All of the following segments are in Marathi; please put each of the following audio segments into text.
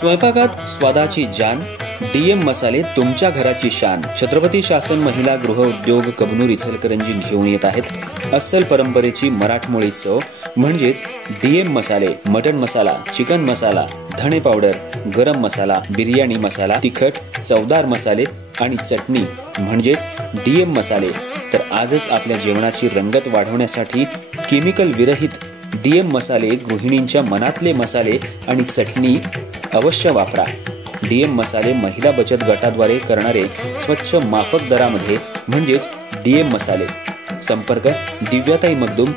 स्वयंपाकात स्वादाची जान, डीएम मसाले तुमच्या घराची शान. छत्रपती शासन महिला गृह उद्योग कबनूर इचलकरंजी घेऊन येत आहेत अस्सल परंपरेची मराठमोळी चव म्हणजेच डीएम मसाले. मटन मसाला, चिकन मसाला, धणे पावडर, गरम मसाला, बिर्याणी मसाला, तिखट, चवदार मसाले आणि चटणी म्हणजेच डीएम मसाले. तर आजच आपल्या जेवणाची रंगत वाढवण्यासाठी केमिकल विरहित डीएम मसाले, गृहिणींच्या मनातले मसाले आणि चटणी अवश्य वापरा. डीएम मसाले महिला बचत गटाद्वारे करणारे स्वच्छ माफक दरामध्ये म्हणजेच डीएम मसाले. संपर्क दिव्याताई मगदूम,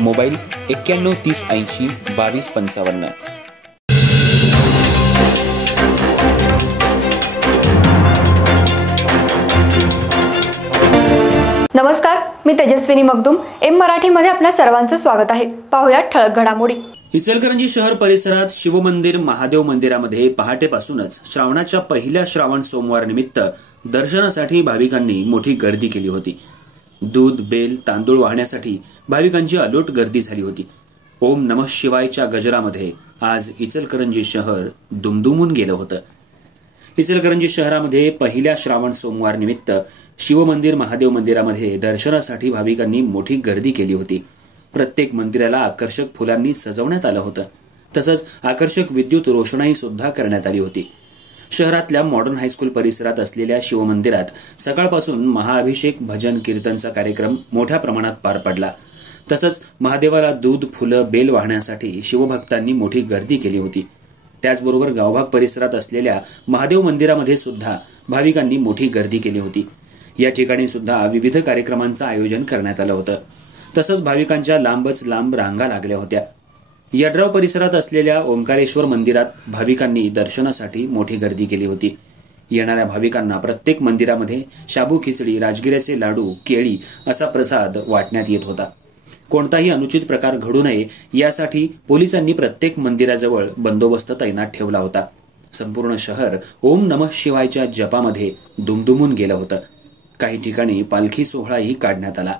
मोबाईल 91 30 80 22 55. नमस्कार, मी तेजस्विनी मगदूम. एम मराठीमध्ये आपल्या सर्वांचं स्वागत आहे. पाहूया ठळक घडामोडी. इचलकरंजी शहर परिसरात शिवमंदिर महादेव मंदिरामध्ये पहाटेपासूनच श्रावणाच्या पहिल्या श्रावण सोमवार निमित्त दर्शनासाठी भाविकांनी मोठी गर्दी केली होती. दूध, बेल, तांदूळ वाहण्यासाठी भाविकांची अलोट गर्दी झाली होती. ओम नमः शिवायच्या गजरामध्ये आज इचलकरंजी शहर दुमदुमून गेलं होतं. इचलकरंजी शहरामध्ये पहिल्या श्रावण सोमवार निमित्त शिवमंदिर महादेव मंदिरामध्ये दर्शनासाठी भाविकांनी मोठी गर्दी केली होती. प्रत्येक मंदिराला आकर्षक फुलांनी सजवण्यात आलं होतं. तसंच आकर्षक विद्युत रोषणाई सुद्धा करण्यात आली होती. शहरातल्या मॉडर्न हायस्कूल परिसरात असलेल्या शिवमंदिरात सकाळपासून महाअभिषेक, भजन, कीर्तनचा कार्यक्रम मोठ्या प्रमाणात पार पडला. तसंच महादेवाला दूध, फुलं, बेल वाहण्यासाठी शिवभक्तांनी मोठी गर्दी केली होती. त्याचबरोबर गावभाग परिसरात असलेल्या महादेव मंदिरामध्ये सुद्धा भाविकांनी मोठी गर्दी केली होती. या ठिकाणी सुद्धा विविध कार्यक्रमांचं आयोजन करण्यात आलं होतं. तसंच भाविकांच्या लांबच लांब रांगा लागल्या होत्या. यड्राव परिसरात असलेल्या ओंकारेश्वर मंदिरात भाविकांनी दर्शनासाठी मोठी गर्दी केली होती. येणाऱ्या भाविकांना प्रत्येक मंदिरामध्ये शाबू खिचडी, राजगिऱ्याचे लाडू, केळी असा प्रसाद वाटण्यात येत होता. कोणताही अनुचित प्रकार घडू नये यासाठी पोलिसांनी प्रत्येक मंदिराजवळ बंदोबस्त तैनात ठेवला होता. संपूर्ण शहर ओम नमः शिवायच्या जपामध्ये दुमदुमून गेलं होतं. काही ठिकाणी पालखी सोहळाही काढण्यात आला.